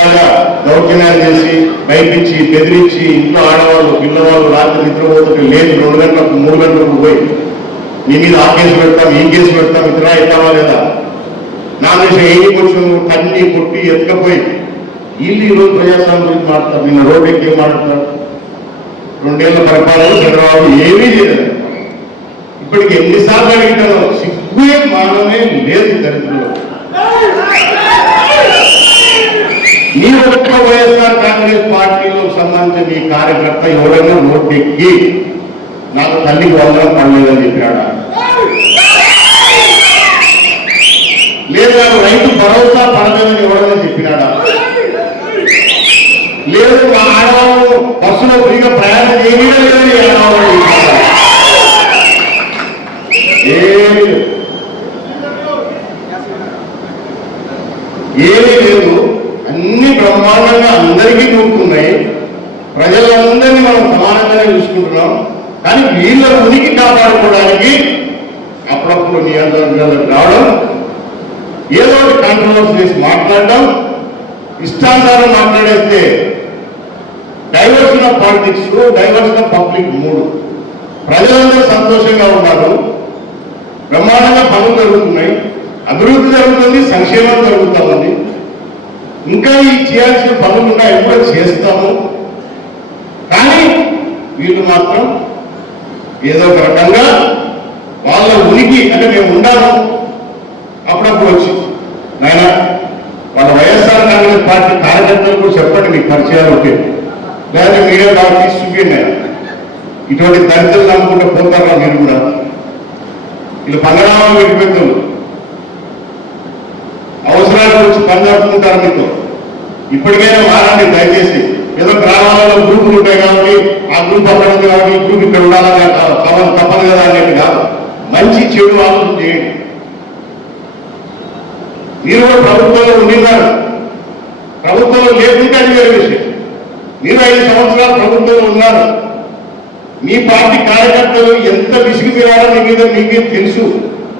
రకాలుగా దౌర్జన్యాలు చేసి బయటించి బెదిరించి ఇంట్లో ఆడవాళ్ళు పిల్లవాళ్ళు రాత్రి నిద్రపోతుంటే లేదు 2 గంటలకు 3 గంటలకు పోయి నీ మీద ఆ కేసు పెడతాం ఈ కేసు పెడతాం ఇతరా ఇద్దామా లేదా నా దేశం ఏమి కొంచెం తన్ని కొట్టి ఎత్తుకపోయి వీళ్ళు ఈరోజు ప్రజాస్వామ్యం గురించి మాట్లాడతారు. నిన్న రోడ్డు ఎక్కి ఏం మాట్లాడతారు? 2 ఏళ్ల పరిపాలన చంద్రబాబు ఏమీ చేయలేదు. ఇప్పటికి ఎన్నిసార్లు అడిగినారో సిగ్గుయే మానమే లేదు దరిద్రంలో. నీ ఒక్క వైఎస్ఆర్ కాంగ్రెస్ పార్టీలో సంబంధించిన మీ కార్యకర్త ఎవరైనా రోడ్డు ఎక్కి నాకు తల్లికి వందనం పడలేదని చెప్పినాడా? లేదు నాకు రైతు భరోసా పడలేదని ఎవరైనా చెప్పినాడా? లేదు మా ఆడవాళ్ళు బస్సులో ఫ్రీగా ప్రయాణం చేయలేదని ఆడవాళ్ళు ఏమీ లేదు. అన్ని బ్రహ్మాండంగా అందరికీ దూకుతున్నాయి. ప్రజలందరినీ మనం సమానంగానే చూసుకుంటున్నాం. కానీ వీళ్ళ ఉనికి కాపాడుకోవడానికి అప్పుడప్పుడు నియంత్రణలకు రావడం, ఏదో ఒకటి కాంట్రవర్సీ చేసి మాట్లాడడం, ఇష్టానుసారం మాట్లాడేస్తే diversion of politics, diversion of public mood. ప్రజలందరూ సంతోషంగా ఉన్నారు, బ్రహ్మాండంగా పనులు జరుగుతున్నాయి, అభివృద్ధి జరుగుతుంది, సంక్షేమం జరుగుతూ ఉంది. ఇంకా ఈ చేయాల్సిన పనులు ఉన్నాయి, కూడా చేస్తాము. కానీ వీళ్ళు మాత్రం ఏదో ఒక రకంగా వాళ్ళ ఉనికి అంటే మేము ఉండాము. అప్పుడప్పుడు వచ్చి నాయన వాళ్ళ వైఎస్ఆర్ కాంగ్రెస్ పార్టీ కార్యకర్తలు కూడా చెప్పండి మీకు పరిచయాలు ఒకే, లేదా మీడియా బాగా తీసి చూపించండి. ఆయన ఇటువంటి దళితులు నమ్ముకుంటూ పోతారా మీరు కూడా? వీళ్ళు పంగనామాలు పెట్టిపెట్టారు, అవసరాల గురించి పని జరుపుకుంటారు. మీకు ఇప్పటికైనా మారండి దయచేసి. ఏదో గ్రామాలలో గ్రూపులు ఉంటాయి కాబట్టి ఆ గ్రూప్ అక్కడ ఉంది కాబట్టి ఈ గ్రూప్ ఇక్కడ ఉండాలని తప్పదు కదా అనేది కాదు. మంచి చెడు ఆలోచన చేయండి. మీరు కూడా ప్రభుత్వంలో ఉండినారు, ప్రభుత్వంలో లేకుంటే అది వేరే విషయం. మీరు 5 సంవత్సరాలు ప్రభుత్వంలో ఉన్నారు. మీ పార్టీ కార్యకర్తలు ఎంత విసిగిపోయారో మీకే తెలుసు.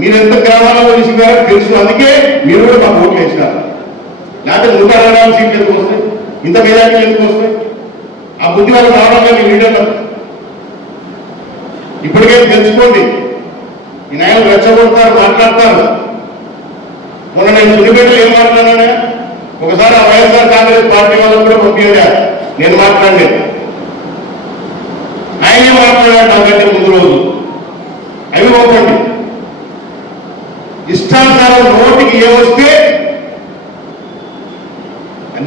మీరు ఎంత గ్రామాలలో విసిగిపోయారో తెలుసు. అందుకే మీరు కూడా మాకు ఓట్లు వేసినారు. లేకపోతే 160 సీట్లు ఎందుకు వస్తాయి? ఇంత మెజార్టీ ఎందుకు వస్తాయి? ఆ బుద్ధి వాళ్ళు రావడం మీ లీడర్లు. ఇప్పటికే తెలుసుకోండి. ఈ నాయకులు రెచ్చగొడతారు, మాట్లాడతారు. మొన్న నేను సున్నిపేటలో ఏం మాట్లాడానే, ఒకసారి ఆ వైఎస్ఆర్ కాంగ్రెస్ పార్టీ వాళ్ళకు కూడా పంపించా, నేను మాట్లాడలేదు. ఆయనే మాట్లాడాడు నాకంటే ముందు రోజు. అవి పంపండి. ఇష్టానుసారం నోటికి ఏమొస్తే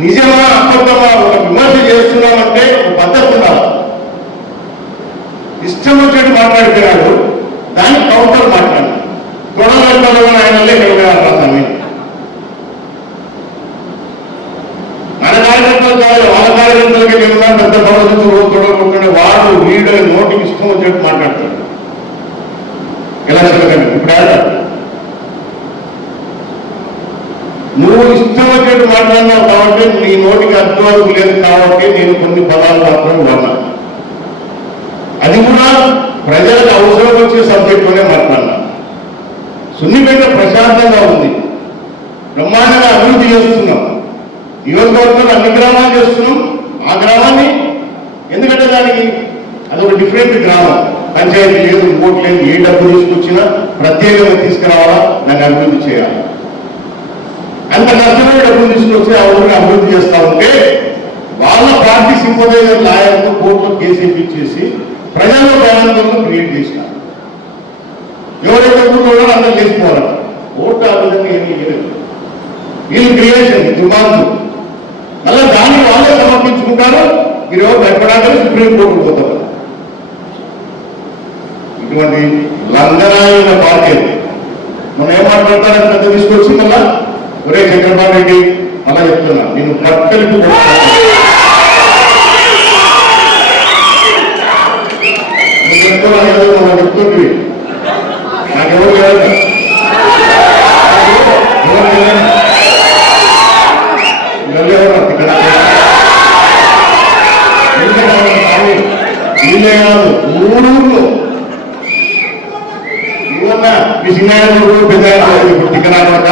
నిజమా అబద్ధమా ఒక విమర్శ చేస్తున్నామంటే ఒక పద్ధతి ఉండాలి. ఇష్టం వచ్చేట్టు మాట్లాడుతున్నాడు, దానికి కౌంటర్ మాట్లాడు. గొడవలు ఆయనలే రాసామి. మన కార్యకర్తలు కాదు, వాళ్ళ కార్యకర్తలకి నేను పెద్ద గొడవలు వాడు వీడు నోటికి ఇష్టం వచ్చేట్టు మాట్లాడతాడు. ఎలక్షన్ కంటే ఇప్పుడు నువ్వు ఇష్టం వచ్చేట్టు మాట్లాడినావు కాబట్టి నీ నోటికి అర్థవాదం లేదు కాబట్టి నేను కొన్ని పదాలు మాత్రం వాడినా. అది కూడా ప్రజలకు అవసరం వచ్చే సబ్జెక్టులోనే మాట్లాడినా. సున్నిపేట ప్రశాంతంగా ఉంది, బ్రహ్మాండంగా అభివృద్ధి చేస్తున్నాం. నియోజకవర్గంలో అన్ని గ్రామాలు చేస్తున్నాం. ఆ గ్రామాన్ని ఎందుకంటే దానికి అదొక డిఫరెంట్ గ్రామం, పంచాయతీ లేదు, ఓటు లేదు, ఏ డబ్బు తీసుకొచ్చినా ప్రత్యేకంగా తీసుకురావాలా, దాన్ని అభివృద్ధి చేయాలి. అంత నష్టమైన డబ్బులు తీసుకొచ్చి ఆ ఊరిని అభివృద్ధి చేస్తా ఉంటే వాళ్ళ పార్టీ సింపదైజర్ లాయర్తో కోర్టులో కేసు ఇప్పించేసి ప్రజల్లో భయాందోళన క్రియేట్ చేసినారు. ఎవరైతే ఊళ్ళో అందరూ లేచిపోవాలి. ఓటు ఆ విధంగా ఏమీ లేదు. వీళ్ళు క్రియేషన్ దుర్మార్గులు. మళ్ళీ దాన్ని వాళ్ళే సమర్పించుకుంటారు. మీరు ఎవరు భయపడాలి, సుప్రీంకోర్టుకు పోతారు. ఇటువంటి లంగనాయన పార్టీ మనం ఏం మాట్లాడతారని పెద్ద తీసుకొచ్చి మళ్ళా ఒరే చంద్రబాబు రెడ్డి అలా చెప్తున్నా, నేను కట్టెలకు చెప్తుంది. నాకెవరు లేదు, వీళ్ళే కాదు ఊరూరులో ఇవన్నా మీ సినిమా పెద్ద టిక్కరాక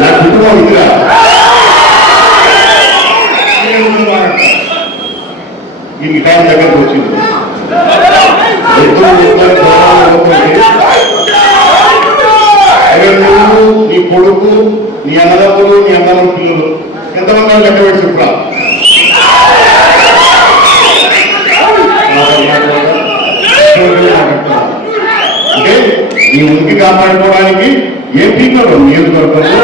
నా కుటుంబం ఇదిగా ఈ టైం దగ్గరకు వచ్చింది. నువ్వు నీ కొడుకు నీ అన్నదమ్ములు నీ అన్నదమ్ముల పిల్లలు ఎంతమంది లెక్క పెట్టి చెప్పురా. అంటే నీ ఉనికి కాపాడుకోవడానికి ఏం పీకరు నియోజకవర్గంలో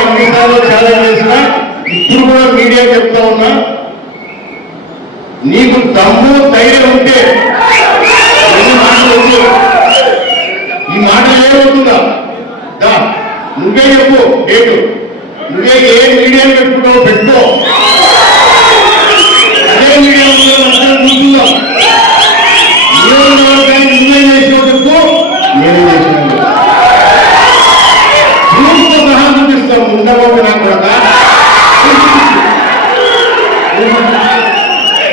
ఎన్నిసార్లు ఛాలెంజ్ చేసినా ఇప్పుడు కూడా మీడియా చెప్తా ఉన్నా, నీకు దమ్ము ధైర్యం ఉంటే ఈ మాట ఏమవుతుందా నువ్వే చెప్పు డేటు, నువ్వే ఏ మీడియా పెట్టుకుంటావు పెట్టుకో, అదే మీడియా కూర్చుందాం. నువ్వే చేసినావు చెప్పు, నేనే చేసినాను ప్రూఫ్తో సహా చూపిస్తాం. ఉండబోతు నాకు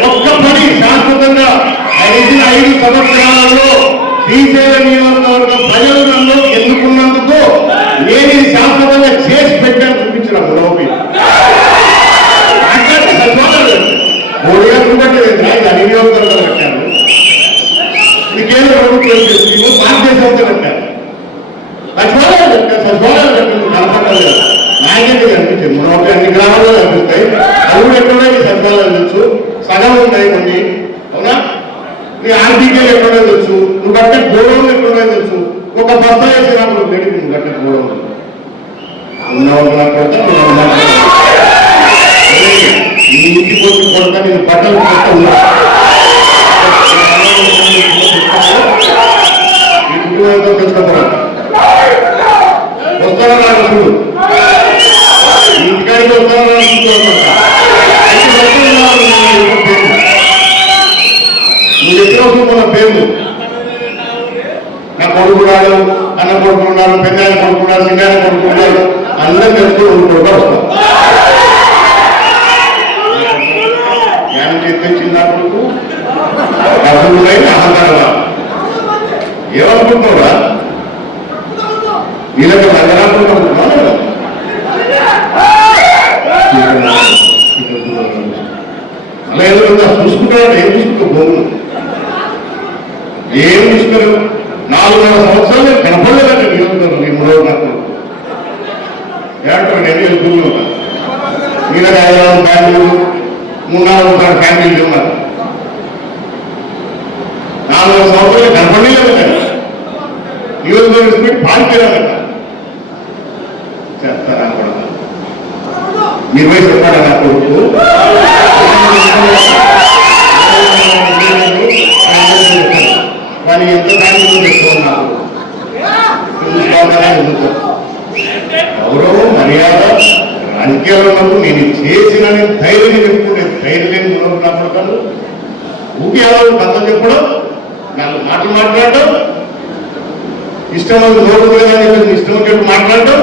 ఒక్క పని శాశ్వతంగా 5 సంవత్సరాలలో శ్రీశైలం నియోజకవర్గం ప్రజలు నన్ను ఎన్నుకున్నందుకు నేను ఇది శాశ్వతంగా చేసి పెట్టాను చూపించిన లోపి మాట్లాడితే సచివాలయం కోడిగా చూపట్టలేదు. ఇది నియోజకవర్గం పెట్టాను, ఇది కేంద్ర ప్రభుత్వం చేసి భారతదేశంతో పెట్టాను. సచివాలయం పెట్టాను, సచివాలయం పెట్టింది కనపడలేదు. నాయకుడికి కనిపించింది మనోటి అన్ని గ్రామాల్లో కనిపిస్తాయి. అవి కూడా ఎక్కడో ఈ సచివాలయం తెలుసు, సగం ఉన్నాయి కొన్ని. అవునా, నీ ఆర్టీకేలు ఎక్కడో తెలుసు, నువ్వు కట్టే గోడౌన్లు ఎక్కడో తెలుసు. ఒక బస్తా వేసినప్పుడు గడి నువ్వు కట్టే గోడౌన్లు నీ ఇంటికి వచ్చి కొడతా నేను బట్టలు కొత్త ఉన్నా ఈ కుటుంబంతో తెచ్చుకోపోవాలి. వస్తారా నాకు చూడు, ఇంటికాడికి వస్తారా నువ్వు చెప్పినప్పుడు మన పేర్లు నా కొడుకున్నాడు, అన్న కొడుకున్నాడు, పెద్ద కొడుకున్నాడు, చిన్న కొడుకున్నాడు, అందరూ తెలుసుకుని ఉంటుంటా వస్తాం. జ్ఞానం చెప్తే చిన్న కొడుకు డబ్బులు అహంకారంగా ఏమనుకుంటున్నావురా, వీళ్ళకి నగరాకుంటున్నావు. అలా ఏదో చూసుకుంటాడు, ఏం చూసుకుంటూ భూములు ఏం చూసుకోరు. 4.5 సంవత్సరాలు కనపడలేదంటే నియోజకవర్గం ఈ 3వ నాకు ఏమంటారు నేను వెళ్తున్నా. మీద హైదరాబాద్ ఫ్యామిలీలు 3-4 ఫ్యామిలీలు ఉన్నారు. 4 సంవత్సరాలు కనపడలేదు కదా నియోజకవర్గం పాల్చేయాలట. చేస్తారా కూడా మీరు వయసు చెప్పాడా నా కొడుకు కానీ ఎంత దాని చెప్పుకున్నాను గౌరవం మర్యాద రాజకీయాల్లో ఉన్నప్పుడు నేను చేసిన ధైర్యం చెప్పుకుంటే ధైర్యం లేని ఉన్నప్పుడు ఊపి ఎవరు కథ చెప్పడం, 4 మాటలు మాట్లాడటం, ఇష్టం నోటు చెప్పి ఇష్టం చెప్పి మాట్లాడటం,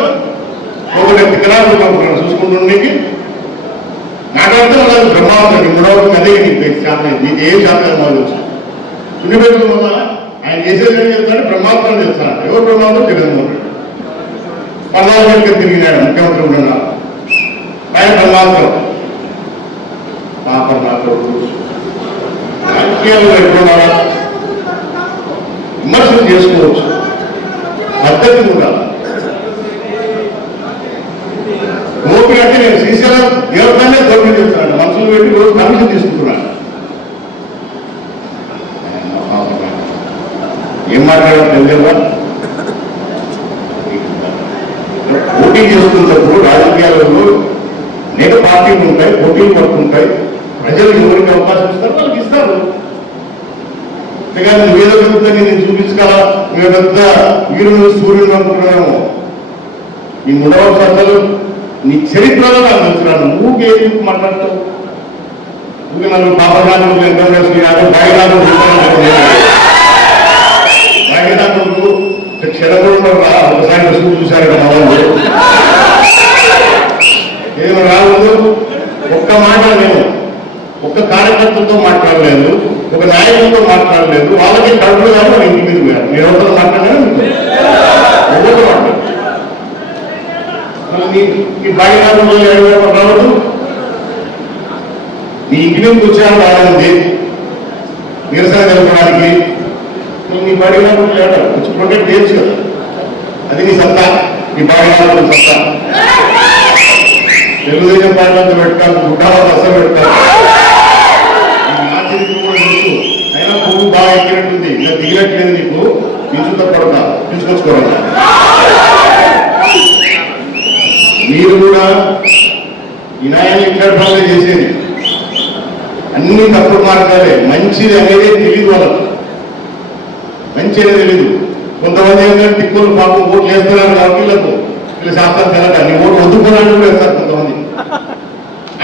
ఒకటి తికరాలు చూసుకుంటుండేకి మాట్లాడితే వాళ్ళకి బ్రహ్మాండం 3వ అదే నీకు శాతం నీకు ఏం శాతం ఆలోచన చుండిపెట్టుకున్న వల్ల ఆయన చేసేది చెప్తాడు, బ్రహ్మాండం చేస్తాడు. ఎవరు బ్రహ్మాండం? జగన్మోహన్ రెడ్డి 14 ఏళ్ళకి తిరిగినాడు ముఖ్యమంత్రి ఉండగా. ఆయన బ్రహ్మాండం పాపం నా కొడుకు రాజకీయాలు పెట్టుకున్నారా విమర్శలు చేసుకోవచ్చు, పద్ధతి ఉండాలి. గోపి అంటే నేను శ్రీశైలం దేవతాన్ని గోపి చేస్తున్నాను, మనుషులు పెట్టి రోజు కమిషన్ తీసుకుంటున్నాను. ఏం మాట్లాడారు తెలియదా? పోటీ చేస్తున్నప్పుడు రాజకీయాలలో అనేక పార్టీలు ఉంటాయి, పోటీలు పడుతుంటాయి. ప్రజలు ఎవరికి అవకాశం ఇస్తారు వాళ్ళకి ఇస్తారు. అంతేగాని నువ్వేదో చెబుతా నేను చూపించగల మేము పెద్ద వీరుడు సూర్యుడు అనుకుంటున్నాము. నీ 3వ సంవత్సరాలు నీ చరిత్రలో నాకు తెలుసుకున్నాను. ఊకేది మాట్లాడతావు, ఊకే నన్ను పాపనాలు బాగినాకు క్షణంలో ఒకసారి వస్తువు చూశారు కదా వాళ్ళు ఏమో రాదు. ఒక్క మాట నేను ఒక్క కార్యకర్తలతో మాట్లాడలేదు, ఒక నాయకులతో మాట్లాడలేదు. వాళ్ళకి కడుపులు కానీ వాళ్ళ ఇంటి మీద పోయారు. మీరు ఎవరితో మాట్లాడారు ఎవరితో మాట్లాడారు నీ బాగినాకు రావద్దు. నీ ఇంటి నుంచి వచ్చాను బాగుంది నిరసన తెలపడానికి, నీ బాడీ వచ్చి ప్రొటెక్ట్ చేయొచ్చు కదా, అది నీ సత్తా, నీ బాడీ సత్తా. తెలుగుదేశం పార్టీ అంతా పెట్టుకోవాలి, గుడ్డాలో అసలు పెట్టుకోవాలి. నా చరిత్ర కూడా తెలుసు, అయినా పువ్వు బాగా ఎక్కినట్టుంది, ఇలా దిగినట్లేదు నీకు, తీసుకుంటా పడతా తీసుకొచ్చుకోవాలి. మీరు కూడా వినాయకులు ఇట్లాంటి పనులు చేసేది అన్ని తప్పుడు మార్గాలే. మంచిది అనేది తెలియదు వాళ్ళకు, మంచి అనేది తెలియదు. కొంతమంది ఏంటంటే టిక్కులు పాపం ఓట్లు వేస్తున్నారు కాబట్టి వీళ్ళకు వీళ్ళ శాస్త్రం తెలక నీ ఓటు వద్దుకోవడానికి కూడా వేస్తారు కొంతమంది.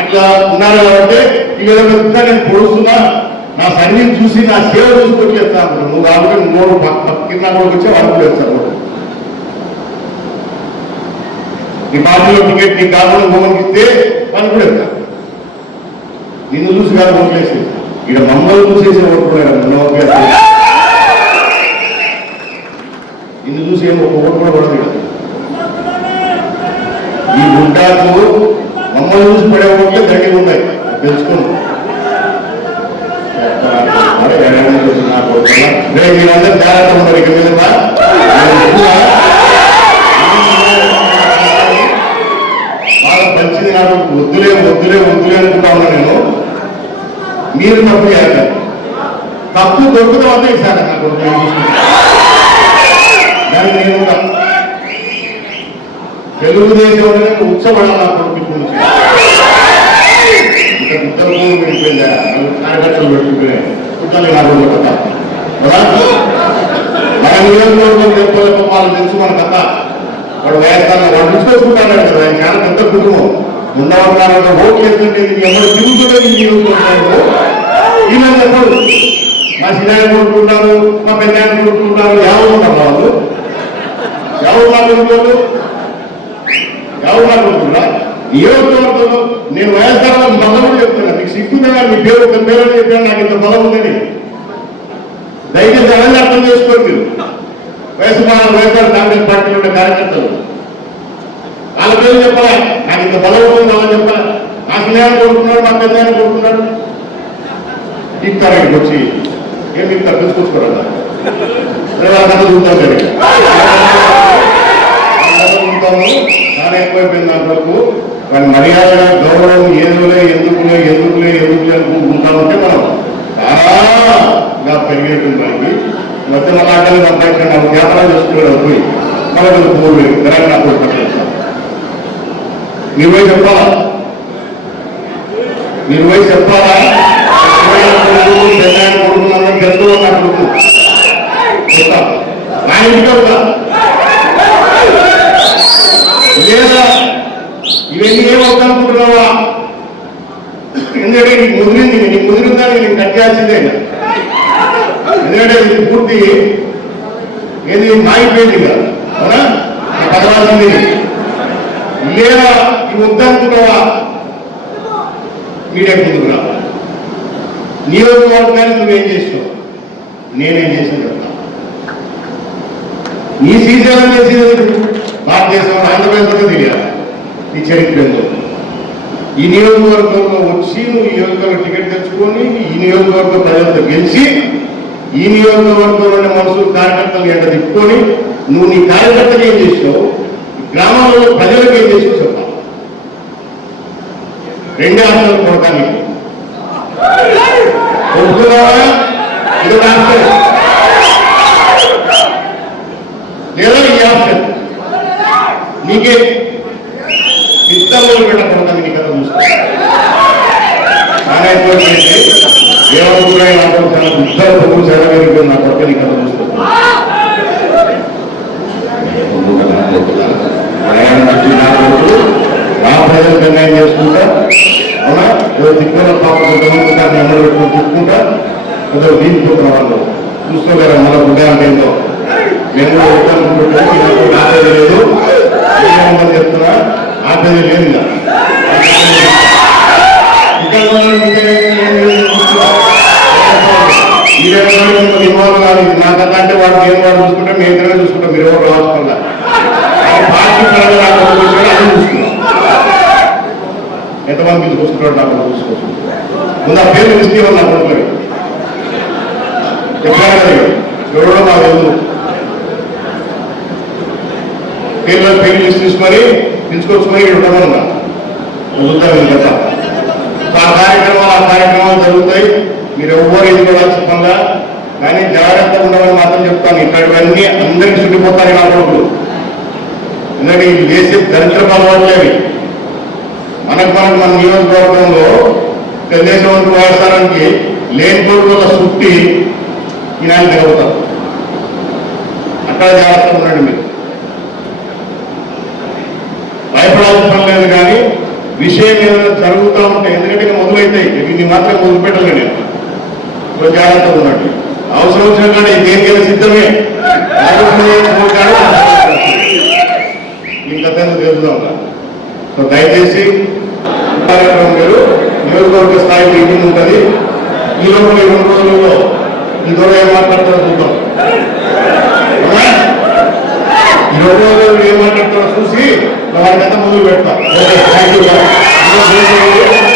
అట్లా ఉన్నారు కాబట్టి ఈ విధంగా నేను పొడుస్తున్నా, నా సర్వీస్ చూసి నా సేవ చూసుకొని వేస్తాను. నువ్వు కాబట్టి మూడు కింద కూడా వచ్చే వాళ్ళు కూడా వేస్తారు. నీ పార్టీలో టికెట్ నీ కాకుండా భూమికి ఇస్తే వాళ్ళు కూడా వేస్తారు. నిన్ను చూసి కాదు ఓట్లేసి, ఇక్కడ మమ్మల్ని చూసేసి ఓట్లు కూడా నిన్ను చూసి ఏమో ఒక ఓటు కూడా పడదు. ఈ గుడ్డాకు మమ్మల్ని చూసి పడే ఓట్లే దండిగా ఉన్నాయి, తెలుసుకోండి. మీరందరూ జాగ్రత్త ఉన్నారు. ఇక మీద బాగా పంచింది నాకు వద్దులే వద్దులే వద్దులే అనుకుంటా ఉన్నా నేను. మీరు తప్పు చేయాలి, తప్పు దొరుకుతా వద్ద ఇస్తాను నాకు దానికి నేను కూడా తెలుగుదేశం అనేది ఉత్సవాలు నా కొడుకు ఇప్పుడు నుంచి ఇంకా ఇద్దరు వెళ్ళిపోయిందా కార్యకర్తలు పెట్టుకునే కుట్టాలి నాకు కథ కదా. మన నియోజకవర్గం చెప్పలేక వాళ్ళు తెలుసు మన కథ. వాడు వేస్తాను వాడు చూసుకొచ్చుకుంటాడు కదా, ఆయన చాలా పెద్ద కుటుంబం. ఉండవకాలంలో ఓట్లు వేస్తుంటే ఎవరు తిరుగుతుంటే నియోజకవర్గంలో ఈయన చెప్పడు. మా చిన్నాయన కొడుకుంటారు, మా పెద్ద ఆయన కొడుకుంటారు, ఎవరు ఉన్నారు వాళ్ళు, ఎవరు మాట్లాడుతున్నారు, ఎవరు మాట్లాడుతున్నా నియోజకవర్గంలో. నేను వైఎస్ఆర్ బలం చెప్తున్నా, మీకు సిగ్గుగా మీ పేరు పేరు చెప్పాను నాకు ఇంత బలం ఉందని. దయచేసి అలాగే అర్థం చేసుకోండి. మీరు వైఎస్ఆర్ కాంగ్రెస్ పార్టీలో ఉండే కార్యకర్తలు వాళ్ళ పేరు చెప్పాలా, నాకు ఇంత బలం ఉంది అలా చెప్పాలా. నా స్నేహాన్ని కొడుకున్నాడు, మా పెద్ద కొడుకున్నాడు, ఇస్తారండి వచ్చి ఏమి ఇస్తారు తెలుసుకొచ్చుకోరా కథ చూద్దాం జరిగి చూద్దాము. చాలా ఎక్కువైపోయింది దాంట్లో. కానీ మర్యాద గౌరవం ఏదులే ఎందుకులే ఎందుకులే ఎందుకులే అనుకుంటామంటే మనం చాలా పెరిగేటుంది. మనకి మధ్య మన ఆటలు సంపాదించండి, మనం వ్యాపారం చేసుకునే పోయి మనకు పూర్వీ తెలంగాణ పట్టిస్తాం. మీరు పోయి చెప్పాలా, మీరు పోయి చెప్పాలా, తెలంగాణ కొడుకున్నాను గెలుతూ నా కొడుకు నా ఇంటికి లేదా ఇవన్నీ ఏమవుతానుకుంటున్నావా? ఎందుకంటే నీకు ముదిరింది, నీకు ముదిరిందా నేను కట్ చేయాల్సిందే. ఎందుకంటే ఇది పూర్తి ఏది మాగిపోయింది కదా, అవునా? పదవాల్సింది లేదా ఇవి వద్దనుకున్నావా? మీడియా ముందుకు రా. నియోజకవర్గాన్ని నువ్వేం చేసావు, నేనేం చేశాను కదా. నీ శ్రీశైలం చేసేది భారతదేశంలో ఆంధ్రప్రదేశ్లో తెలియాలి నీ చరిత్ర ఏందో. ఈ నియోజకవర్గంలో వచ్చి నువ్వు ఈ నియోజకవర్గం టికెట్ తెచ్చుకొని ఈ నియోజకవర్గం ప్రజలతో గెలిచి ఈ నియోజకవర్గంలోని మనుషులు కార్యకర్తలు ఎంట తిప్పుకొని నువ్వు నీ కార్యకర్తలు ఏం చేసావు, గ్రామాలలో ప్రజలకు ఏం చేసావు చెప్పాలి. రెండే ఆశలు కొడతానికి ఒప్పుకున్నావా? ఇది ఆప్షన్ లేదా ఈ ఆప్షన్ నీకే ఇద్దరు పెట్టకూడదని నీ కథ చూస్తాను. ఏమనుకున్నాయి నాకు చాలా ఇద్దరు పొగ్గు సెలవు నా కొడుకు నీ కథ చూస్తాను. నా ప్రజలు నిర్ణయం చేసుకుంటా, అవునా? ఏదో తిక్కున్న పాపం దాన్ని అమలు పెట్టుకుని తిప్పుకుంటా ఏదో దీనిపోతున్న వాళ్ళు చూసుకోలేరా మన గుడ్డ అంటే ఏంటో. నేను కూడా ఒప్పుకుంటుంటే ఆపేది లేదు, చెప్తున్నా ఆపేది లేదు. ఇన్వాల్వ్ కాదు. నాకన్నా అంటే వాడు ఏం వాడు చూసుకుంటే మీ ఇద్దరే చూసుకుంటాం, మీరు ఎవరు రాసుకోవాలి. పార్టీ పరంగా నాకు అది చూసుకున్నాం, ఎంతమంది చూసుకుంటాడు నాకు చూసుకోవచ్చు. ముందు ఆ పేరు లిస్ట్ ఇవ్వాలి నా కొడుకులకి చెప్పాను కదా ఎవరో నాకు తెలుసు పేరు లిస్ట్ తీసుకొని పిలుచుకొచ్చుకొని ఇక్కడ ఉండమన్నా చూద్దాం కదా ఆ కార్యక్రమాలు జరుగుతాయి మీరు ఎవ్వరు ఇది కూడా చెప్పంగా కానీ జాగ్రత్తగా ఉండమని మాత్రం చెప్తాను ఇట్లాంటివన్నీ అందరికీ చుట్టిపోతారు నా కొడుకులు ఎందుకంటే ఇది వేసే దరిద్ర అలవాట్లేవి మనకు మన నియోజకవర్గంలో తెలుగుదేశం వ్యవసాయానికి లేని కొడుకుల చుట్టి ఈనాడు తిరుగుతారు అక్కడ జాగ్రత్తగా ఉండండి మీరు భయపడాల్సిన పని లేదు కానీ విషయం ఏదైనా జరుగుతూ ఉంటాయి ఎందుకంటే మొదలైతాయి ఇది మాత్రం మొదలుపెట్టలేదు నేను జాగ్రత్తగా ఉండండి అవసరం వచ్చిన కానీ దేనికైనా సిద్ధమే ఇంకా తెలుసుదాం సో దయచేసి మీరు నియోజకవర్గ స్థాయి మీటింగ్ ఉంటుంది ఈ లోపల 2 రోజుల్లో ఈ దూరం ఏం మాట్లాడతారో చూద్దాం ఈ 2 రోజులు ఏం మాట్లాడతారో చూసి వారికంతా మొదలు పెడతాం ఓకే థ్యాంక్ యూ